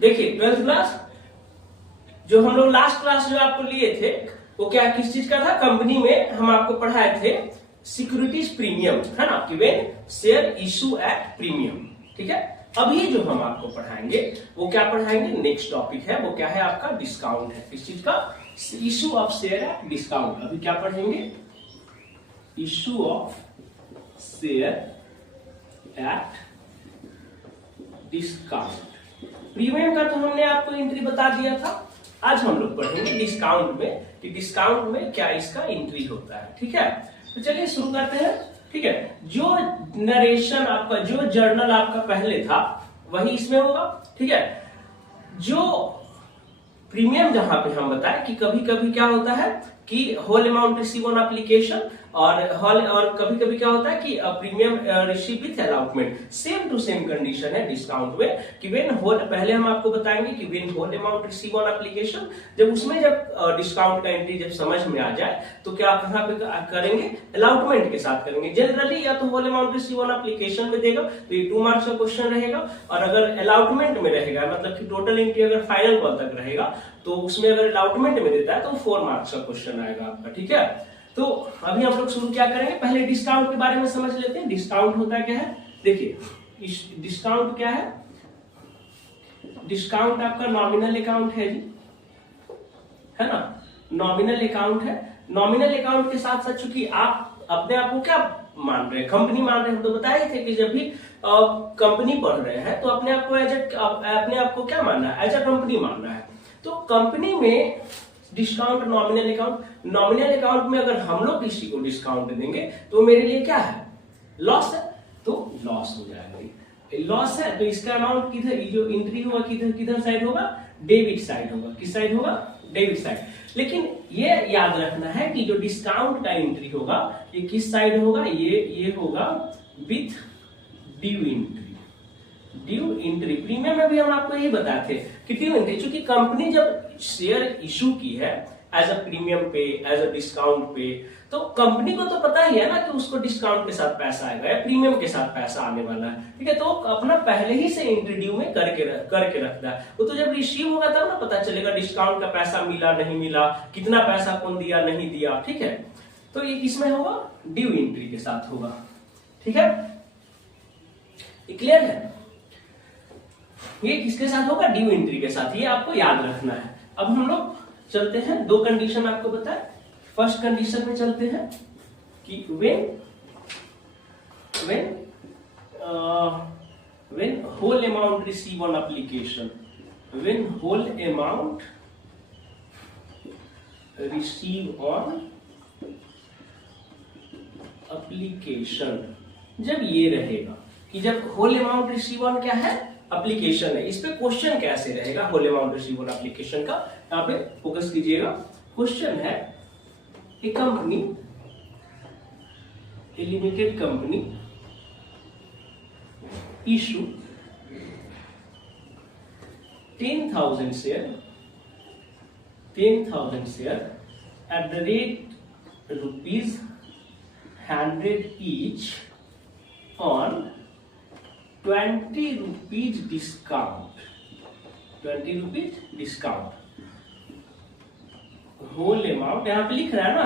देखिए 12th class जो हम लोग लास्ट क्लास जो आपको लिए थे वो क्या किस चीज का था, कंपनी में हम आपको पढ़ाए थे सिक्योरिटीज प्रीमियम, है ना, कि when share issue at premium. ठीक है, अभी जो हम आपको पढ़ाएंगे वो क्या पढ़ाएंगे, नेक्स्ट टॉपिक है वो क्या है आपका, डिस्काउंट है। किस चीज का, issue of share at discount. अभी क्या पढ़ेंगे, issue of share at discount. Premium का तो हमने आपको एंट्री बता दिया था, आज हम लोग पढ़ेंगे डिस्काउंट में कि डिस्काउंट में क्या इसका एंट्री होता है। ठीक है, तो चलिए शुरू करते हैं। ठीक है, जो नरेशन आपका, जो जर्नल आपका पहले था वही इसमें होगा। ठीक है, जो प्रीमियम जहां पे हम बताएं कि कभी कभी क्या होता है कि whole amount receive on application, और कभी कभी क्या होता है कि premium receive with allotment. Same to same condition है डिस्काउंट में कि व्हेन होल, पहले हम आपको बताएंगे कि when whole amount receive on application, जब उसमें जब डिस्काउंट का एंट्री जब समझ में आ जाए तो क्या कहां पे करेंगे, अलॉटमेंट के साथ करेंगे। जनरली या तो whole amount receive on application में देगा तो ये 2 मार्क्स का क्वेश्चन रहेगा, और अगर अलॉटमेंट में रहेगा मतलब कि टोटल एंट्री अगर फाइनल कॉल तक रहेगा तो उसमें अगर अलॉटमेंट में देता है तो 4 मार्क्स का क्वेश्चन आएगा आपका। ठीक है, तो अभी हम लोग शुरू क्या करेंगे, पहले डिस्काउंट के बारे में समझ लेते हैं। डिस्काउंट होता क्या है, देखिए डिस्काउंट क्या है, डिस्काउंट आपका नॉमिनल अकाउंट है जी, है ना, नॉमिनल अकाउंट है। नॉमिनल अकाउंट के साथ साथ चूंकि आप अपने आप को क्या मान रहे हैं, कंपनी मान रहे हैं, तो बताए थे कि जब भी कंपनी पढ़ रहे हैं तो अपने आप को अपने आप को क्या मानना है, एज अ कंपनी मानना है। तो कंपनी में discount nominal account, nominal account में अगर हम लोग किसी को डिस्काउंट देंगे तो मेरे लिए क्या है, लॉस है, तो लॉस हो जाएगा। लॉस है तो इसका अमाउंट किधर, जो एंट्री होगा किधर किधर साइड होगा, डेबिट साइड होगा। किस साइड होगा, डेबिट साइड। लेकिन ये याद रखना है कि जो डिस्काउंट का एंट्री होगा ये किस साइड होगा, ये होगा with due entry. Due entry premium में भी हम आपको यही बताए थे कि ड्यू एंट्री, चूंकि कंपनी जब शेयर इशू की है एज अ प्रीमियम पे, एज अ डिस्काउंट पे, तो कंपनी को तो पता ही है ना कि उसको डिस्काउंट के साथ पैसा आएगा या प्रीमियम के साथ पैसा आने वाला है। ठीक है, तो अपना पहले ही से एंट्री ड्यू में करके रखता है। वो तो जब रिसीव होगा तब ना पता चलेगा डिस्काउंट का पैसा मिला नहीं मिला, कितना पैसा कौन दिया नहीं दिया। ठीक है, तो ये किसमें होगा, ड्यू एंट्री के साथ होगा। ठीक है, ये क्लियर है, ये किसके साथ होगा, ड्यू एंट्री के साथ, ये आपको याद रखना है। अब हम लोग चलते हैं, 2 कंडीशन आपको बताए। फर्स्ट कंडीशन में चलते हैं कि when whole amount receive on application, when whole amount receive on application, जब ये रहेगा कि जब होल अमाउंट रिसीव ऑन क्या है, एप्लीकेशन है। इस पे क्वेश्चन कैसे रहेगा whole amount receive on application का, यहाँ पे फोकस कीजिएगा। क्वेश्चन है, A company, A limited company issue 10,000 share at the rate ₹100 each on 20 rupees discount, 20 rupees discount। Whole amount यहां पे लिख रहा है ना,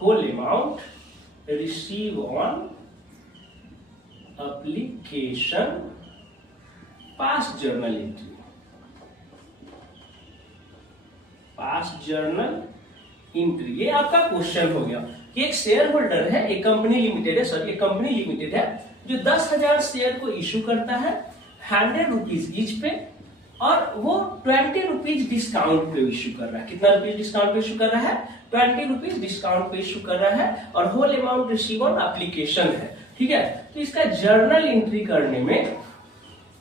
whole amount receive on application passed journal entry, passed journal entry. ये आपका क्वेश्चन हो गया कि एक शेयर होल्डर है, एक कंपनी लिमिटेड है, सॉरी एक कंपनी लिमिटेड है जो 10,000 शेयर को इशू करता है 100 रुपीज ईच पे, और वो 20 रुपीज डिस्काउंट पे इशू कर रहा है। कितना रुपीज डिस्काउंट पे इशू कर रहा है, 20 रुपीज डिस्काउंट पे इशू कर रहा है, और whole amount receive on application है। ठीक है, तो इसका जर्नल एंट्री करने में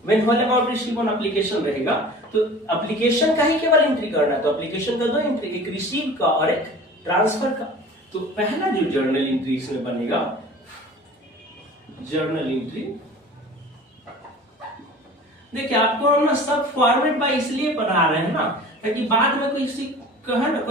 when whole amount receive on application रहेगा तो एप्लीकेशन का ही केवल एंट्री करना है। तो एप्लीकेशन का 2 एंट्री, एक रिसीव का और एक ट्रांसफर का। तो पहला जो जर्नल एंट्री इसमें बनेगा, जर्नल एंट्री, देखिए आपको हम ना सब फॉर्मेट बाय इसलिए पढ़ा रहे हैं ना ताकि बाद में कोई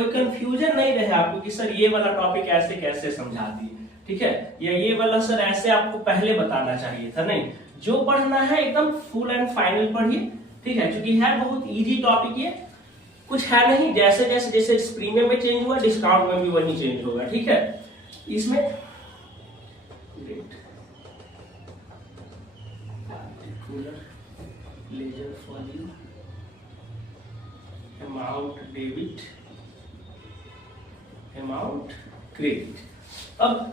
कंफ्यूजन नहीं रहे आपको कि सर ये वाला टॉपिक ऐसे कैसे समझा दिए, ठीक है, या ये वाला सर ऐसे आपको पहले बताना चाहिए था। नहीं, जो पढ़ना है एकदम फुल एंड फाइनल पढ़िए। ठीक है, क्योंकि है बहुत इजी टॉपिक, ये कुछ है नहीं, जैसे जैसे जैसे प्रीमियम में चेंज हुआ डिस्काउंट में भी वही चेंज होगा। ठीक है, इसमें ledger folio amount debit amount credit. अब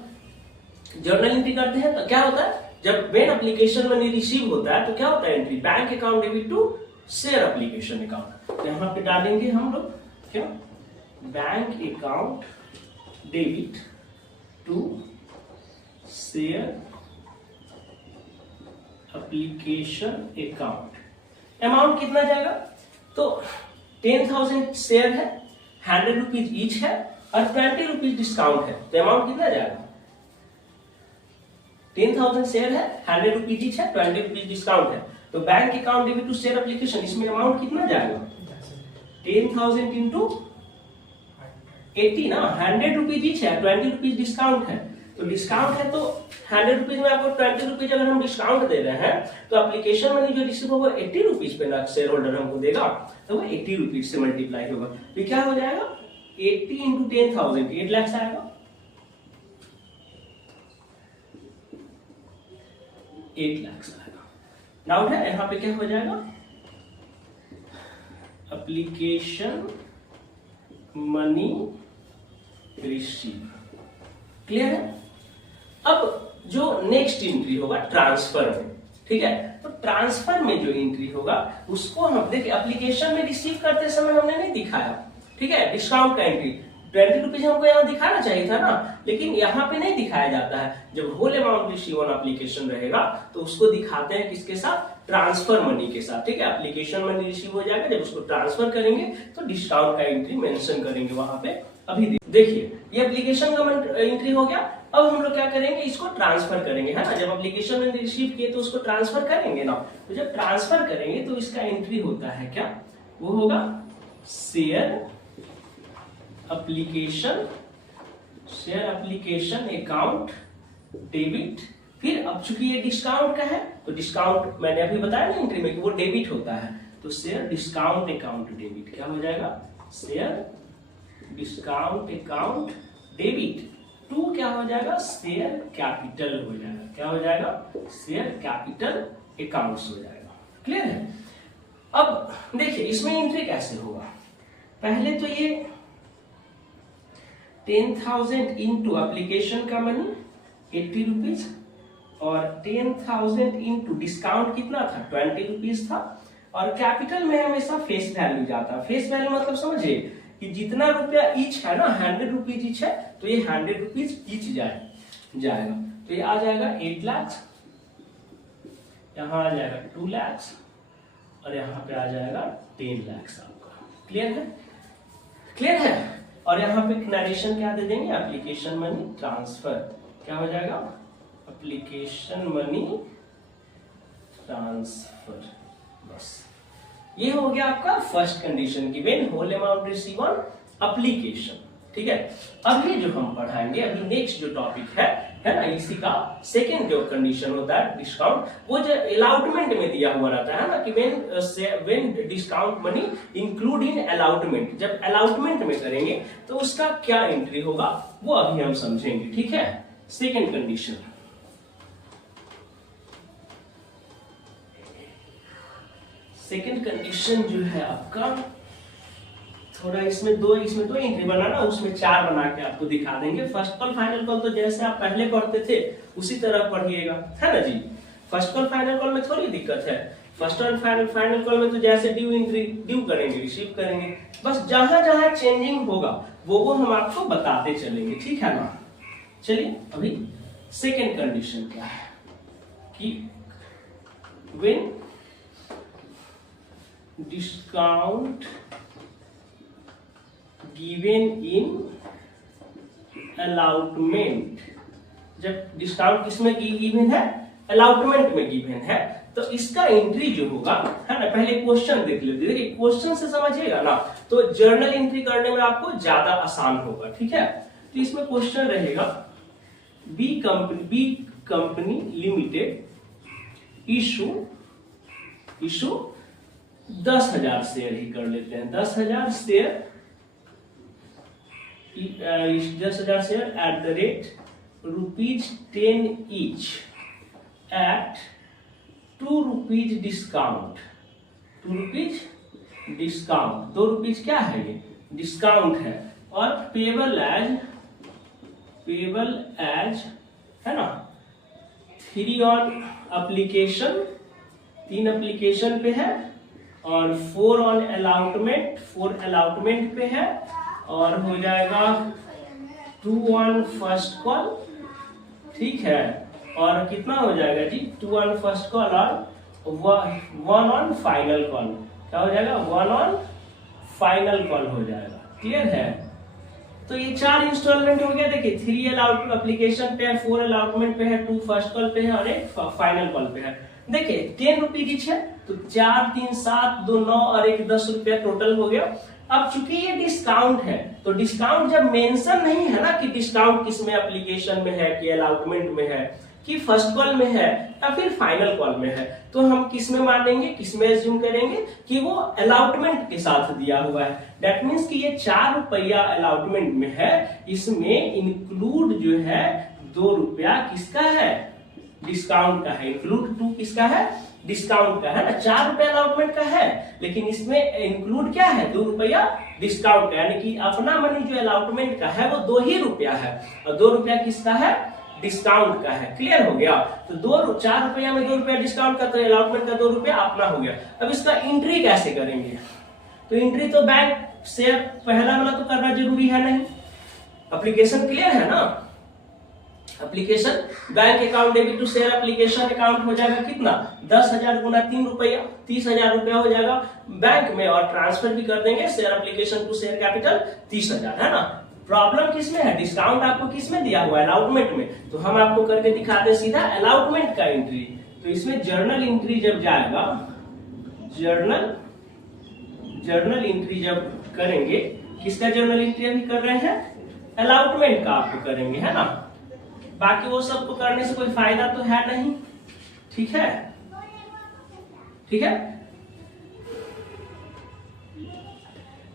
जर्नल एंट्री करते हैं तो क्या होता है, जब वेन एप्लीकेशन मनी रिसीव होता है तो क्या होता है entry, bank account debit to share application account. तो यहां पे डालेंगे हम लोग क्या, bank account debit to share application account. Amount कितना जाएगा, तो 10,000 शेयर है, 100 रुपीज ईच है और 20 रुपीज डिस्काउंट है, तो अमाउंट कितना जाएगा, 10,000 शेयर है, 100 रुपीज ईच है, 20 रुपीज डिस्काउंट है, तो bank account debit to share application, इसमें अमाउंट कितना जाएगा, 10,000 इंटू 80 ना, 100 रुपीज ईच है, 20 रुपीज डिस्काउंट है, तो डिस्काउंट है तो 100 रुपीज में आपको 20 रुपीज अगर हम डिस्काउंट दे रहे हैं तो एप्लीकेशन मनी जो रिसीव होगा 80 रुपीज पे ना शेयर होल्डर हमको देगा, तो वो 80 रुपीज से मल्टीप्लाई होगा, तो क्या हो जाएगा 80 इंटू 10,000 8 लाख आएगा, 8 लाख आएगा। डाउट है, यहां पे क्या हो जाएगा, एप्लीकेशन मनी रिसीव। क्लियर है। अब जो नेक्स्ट एंट्री होगा ट्रांसफर में, ठीक है, तो ट्रांसफर में जो एंट्री होगा उसको हम देखिए एप्लीकेशन में रिसीव करते समय हमने नहीं दिखाया, ठीक है, डिस्काउंट का एंट्री 20 रुपीज हमको यहाँ दिखाना चाहिए था ना, लेकिन यहाँ पे नहीं दिखाया जाता है। जब whole amount receive on application रहेगा तो उसको दिखाते हैं किसके साथ, ट्रांसफर मनी के साथ, ठीक है, एप्लीकेशन मनी रिसीव हो जाएगा, जब उसको ट्रांसफर करेंगे तो डिस्काउंट का एंट्री मेंशन करेंगे वहां पे। अभी देखिए ये एप्लीकेशन का एंट्री हो गया, अब हम लोग क्या करेंगे, इसको ट्रांसफर करेंगे, है ना, जब एप्लीकेशन में रिसीव किए तो उसको ट्रांसफर करेंगे ना, तो जब ट्रांसफर करेंगे तो इसका एंट्री होता है क्या, वो होगा शेयर एप्लीकेशन अकाउंट डेबिट, फिर अब चूंकि ये डिस्काउंट का है तो डिस्काउंट मैंने अभी बताया ना एंट्री में कि वो डेबिट होता है, तो शेयर डिस्काउंट अकाउंट डेबिट क्या हो जाएगा, share discount account debit to क्या हो जाएगा, शेयर कैपिटल हो जाएगा, क्या हो जाएगा, शेयर कैपिटल अकाउंट्स हो जाएगा। क्लियर है। अब देखिए इसमें एंट्री कैसे होगा, पहले तो ये 10,000 इंटू एप्लीकेशन का मनी 80 रुपीज और 10,000 इंटू डिस्काउंट कितना था 20 रुपीज था, और कैपिटल में हमेशा फेस वैल्यू जाता है। फेस वैल्यू मतलब समझिए कि जितना रुपया ईच है ना, 100 रुपीज ईच है, तो ये 100 रुपीज ईच जाएगा, तो ये आ जाएगा 8 लाख, यहाँ आ जाएगा 2 लाख और यहाँ पे आ जाएगा 10 लाख आपका। क्लियर है, क्लियर है। और यहाँ पे नरेशन क्या दे देंगे, एप्लीकेशन मनी ट्रांसफर, क्या हो जाएगा, एप्लीकेशन मनी ट्रांसफर। बस ये हो गया आपका फर्स्ट कंडीशन की when whole amount receive on application. ठीक है, अभी जो हम पढ़ाएंगे, अभी नेक्स्ट जो टॉपिक है ना, इसी का सेकेंड जो कंडीशन होता है डिस्काउंट, वो जो अलॉटमेंट में दिया हुआ रहता है ना कि when discount money include in allotment, जब अलॉटमेंट में करेंगे तो उसका क्या एंट्री होगा वो अभी हम समझेंगे। ठीक है, सेकेंड कंडीशन, सेकेंड कंडीशन जो है आपका थोड़ा इसमें दो एंट्री बनाना, उसमें 4 बना के आपको दिखा देंगे। फर्स्ट कॉल फाइनल कॉल तो जैसे आप पहले पढ़ते थे उसी तरह पढ़िएगा, है ना जी। फर्स्ट कॉल फाइनल कॉल में थोड़ी दिक्कत है, फर्स्ट और फाइनल कॉल में तो जैसे ड्यू करेंगे रिसीव करेंगे, बस जहां जहां चेंजिंग होगा वो हम आपको बताते चलेंगे। ठीक है ना। चलिए अभी सेकेंड कंडीशन क्या है कि when discount given in allotment, जब डिस्काउंट किसमें गिवन है, अलॉटमेंट में गिवन है, तो इसका एंट्री जो होगा, है ना, पहले क्वेश्चन देख लेते। देखिए क्वेश्चन से समझिएगा ना तो जर्नल एंट्री करने में आपको ज्यादा आसान होगा। ठीक है, तो इसमें क्वेश्चन रहेगा B company limited issue 10,000 share ही कर लेते हैं। 10,000 share, 10,000 share at the rate ₹10 each at ₹2 discount. ₹2 discount, ₹2 क्या है ये? डिस्काउंट है। और पेबल एज है ना 3 ऑन एप्लीकेशन, 3 एप्लीकेशन पे है, और 4 ऑन अलॉटमेंट, 4 अलॉटमेंट पे है, और हो जाएगा 2 ऑन फर्स्ट कॉल, ठीक है। और कितना हो जाएगा जी? 2 ऑन फर्स्ट कॉल और 1 ऑन फाइनल कॉल। क्या हो जाएगा? 1 ऑन फाइनल कॉल हो जाएगा। क्लियर है? तो ये 4 इंस्टॉलमेंट हो गया। देखिए 3 अलाउट एप्लीकेशन पे है, 4 अलॉटमेंट पे है, 2 फर्स्ट कॉल पे है और 1 फाइनल कॉल पे है। देखिए 10 रुपए ईच है, तो 4, 3, 7, 2, 9 और 1 10 रुपया टोटल हो गया। अब चूंकि ये डिस्काउंट है, तो डिस्काउंट जब मेंशन नहीं है ना कि डिस्काउंट किस में एप्लीकेशन में है, कि अलॉटमेंट में है, कि फर्स्ट कॉल में है या फिर फाइनल कॉल में है, तो हम किस में मानेंगे, किस में एज्यूम करेंगे कि वो अलॉटमेंट के साथ दिया हुआ है। दैट मीन्स कि ये 4 रुपया अलॉटमेंट में है, इसमें इंक्लूड जो है 2 रुपया किसका है? डिस्काउंट का है। इंक्लूड 2 किसका है? डिस्काउंट का है ना। 4 रुपया अलॉटमेंट का है, लेकिन इसमें इंक्लूड क्या है? 2 रुपया डिस्काउंट का, यानी कि अपना मनी जो अलॉटमेंट का है वो 2 ही रुपया है, और 2 रुपया किसका है? डिस्काउंट का है। क्लियर हो गया? तो 4 रुपया में 2 रुपया डिस्काउंट का, तो अलॉटमेंट का 2 रुपया अपना हो गया। अब इसका एंट्री कैसे करेंगे? तो एंट्री तो बैंक शेयर पहला वाला तो करना जरूरी है नहीं। एप्लीकेशन क्लियर है ना? Application bank account debit to share application account हो जाएगा कितना? 10,000 गुना 3 रुपया, 30,000 रुपया हो जाएगा बैंक में, और ट्रांसफर भी कर देंगे share application to share capital 30,000, है ना। प्रॉब्लम किसमें है? डिस्काउंट आपको किसमें दिया हुआ है? अलॉटमेंट में। तो हम आपको करके दिखाते हैं सीधा अलॉटमेंट का एंट्री। तो इसमें जर्नल एंट्री जब जाएगा, जर्नल एंट्री जब करेंगे, किसका जर्नल एंट्री अभी कर रहे हैं? अलॉटमेंट का आपको करेंगे, है ना। बाकी वो सबको करने से कोई फायदा तो है नहीं, ठीक है? ठीक है,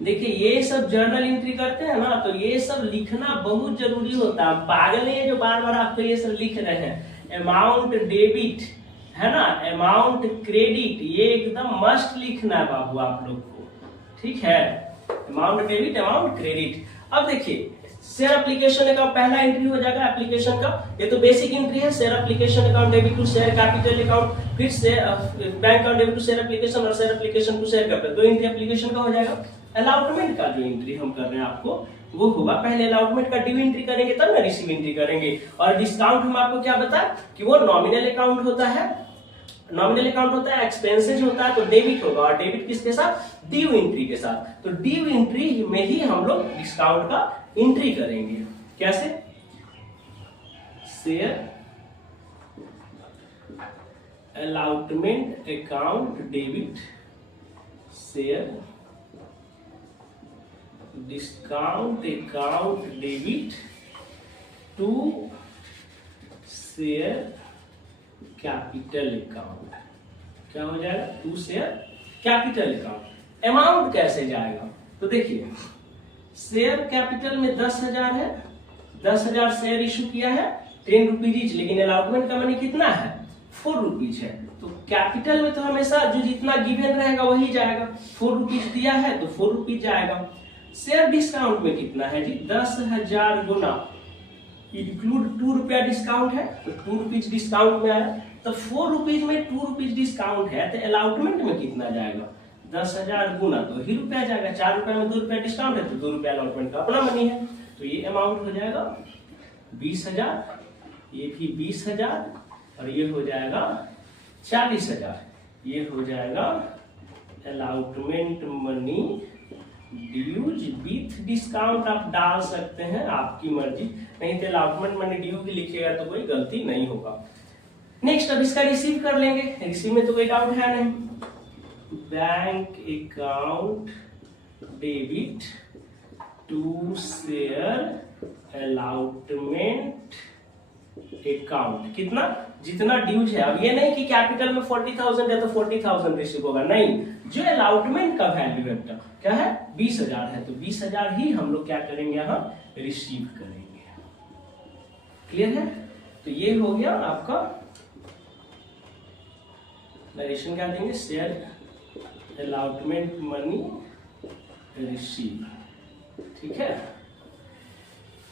देखिए ये सब जर्नल एंट्री करते हैं ना, तो ये सब लिखना बहुत जरूरी होता है। पागल है जो बार बार आपको ये सब लिख रहे हैं। अमाउंट डेबिट है ना, अमाउंट क्रेडिट, ये एकदम मस्ट लिखना है बाबू आप लोग को, ठीक है। Amount debit, amount credit. अब देखिए शेयर एप्लीकेशन का पहला एंट्री हो जाएगा एप्लीकेशन का, ये तो बेसिक एंट्री है। Share application account debit to share capital account, फिर से bank account debit to share application और share application to share capital, 2 entry application का हो जाएगा। अलॉटमेंट का जो एंट्री हम कर रहे हैं आपको वो होगा, पहले अलॉटमेंट का ड्यू एंट्री करेंगे तब ना रिसीव एंट्री करेंगे। और डिस्काउंट हम आपको क्या बताया कि वो नॉमिनल अकाउंट होता है, नॉमिनल अकाउंट होता है, एक्सपेंसेस होता है, तो डेबिट होगा, और डेबिट किसके साथ? ड्यू एंट्री के साथ। तो ड्यू एंट्री में ही हम लोग डिस्काउंट का एंट्री करेंगे। कैसे? Share allotment account debit, share discount account debit to share capital account. क्या हो जाएगा? To share capital account. Amount कैसे जाएगा? तो देखिए शेयर कैपिटल में 10,000 है, 10,000 शेयर इशू किया है 10 रुपीज ईच, लेकिन अलॉटमेंट का मनी कितना है? 4 रुपीज है। तो कैपिटल में तो हमेशा जो जितना गिवन रहेगा वही जाएगा। 4 रुपीज दिया है तो 4 रुपीज जाएगा। शेयर डिस्काउंट में कितना है जी? 10,000 गुना इंक्लूड 2 रुपया डिस्काउंट है, तो 2 रुपीज डिस्काउंट में आया, तो 4 रुपीज में 2 रुपीज डिस्काउंट है, तो अलॉटमेंट में कितना जाएगा? 10,000 गुना 2 ही रुपया जाएगा। 4 रुपया में 2 रुपया डिस्काउंट है, तो 2 रुपया अलॉटमेंट का अपना मनी है। तो ये अमाउंट हो जाएगा 20,000, ये भी 20,000, और ये हो जाएगा 40,000। ये हो जाएगा allotment money dues with discount. आप डाल सकते हैं, आपकी मर्जी, नहीं तो अलॉटमेंट मनी ड्यू भी लिखिएगा तो कोई गलती नहीं होगा। नेक्स्ट अब इसका रिसीव कर लेंगे। रिसीव में तो कोई डाउट है नहीं। Bank account debit to share allotment account, कितना? जितना ड्यूज है। अब ये नहीं कि कैपिटल में 40,000 है तो 40,000 रिसीव होगा, नहीं, जो अलॉटमेंट का वैल्यू है बेटा क्या है 20,000 है, तो 20,000 ही हम लोग क्या करेंगे यहाँ रिसीव करेंगे। क्लियर है? तो ये हो गया आपका नरेशन, क्या देंगे शेयर अलॉटमेंट मनी रिसीव। ठीक है,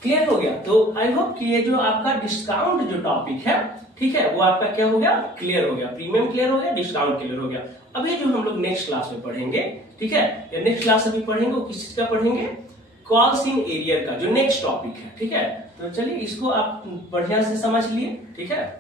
क्लियर हो गया? तो आई होप कि ये जो आपका डिस्काउंट जो टॉपिक है, ठीक है, वो आपका क्या हो गया क्लियर हो गया, प्रीमियम क्लियर हो गया, डिस्काउंट क्लियर हो गया। अभी जो हम लोग नेक्स्ट क्लास में पढ़ेंगे, ठीक है, या नेक्स्ट क्लास अभी पढ़ेंगे वो किस चीज का पढ़ेंगे, कॉल्स इन एरियर का जो नेक्स्ट टॉपिक है। ठीक है, तो चलिए इसको आप बढ़िया से समझ लिए। ठीक है।